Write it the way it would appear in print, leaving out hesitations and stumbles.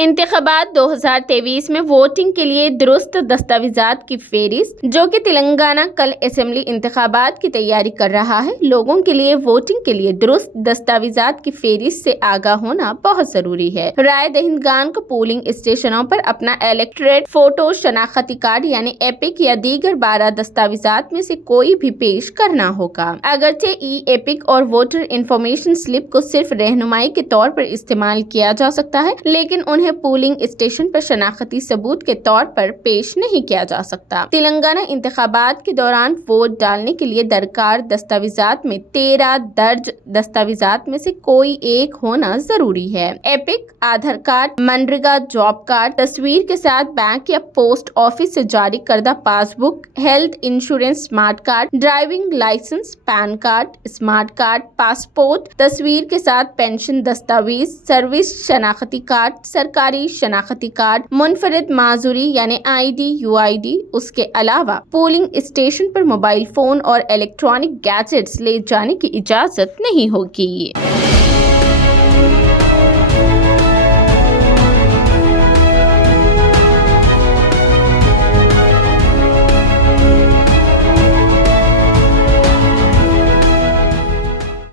انتخابات 2023 میں ووٹنگ کے لیے درست دستاویزات کی فہرست، جو کہ تلنگانہ کل اسمبلی انتخابات کی تیاری کر رہا ہے۔ لوگوں کے لیے ووٹنگ کے لیے درست دستاویزات کی فہرست سے آگاہ ہونا بہت ضروری ہے۔ رائے دہندگان کو پولنگ اسٹیشنوں پر اپنا الیکٹوریٹ فوٹو، شناختی کارڈ یعنی ایپک یا دیگر 12 دستاویزات میں سے کوئی بھی پیش کرنا ہوگا۔ اگرچہ ای ایپک اور ووٹر انفارمیشن سلپ کو صرف رہنمائی کے طور پر استعمال کیا جا سکتا ہے، لیکن انہیں پولنگ اسٹیشن پر شناختی ثبوت کے طور پر پیش نہیں کیا جا سکتا۔ تلنگانہ انتخابات کے دوران ووٹ ڈالنے کے لیے درکار دستاویزات میں 13 درج دستاویزات میں سے کوئی ایک ہونا ضروری ہے۔ Epic, Aadhaar card, MNREGA job card, تصویر کے ساتھ بینک یا پوسٹ آفس سے جاری کردہ passbook, health insurance smart card, driving licence, PAN card, smart card, passport, تصویر کے ساتھ پینشن دستاویز، سروس شناختی کارڈ، سرکاری شناختی کارڈ، منفرد معذوری یعنی ID/UID۔ اس کے علاوہ پولنگ اسٹیشن پر موبائل فون اور الیکٹرانک گیجٹس لے جانے کی اجازت نہیں ہوگی۔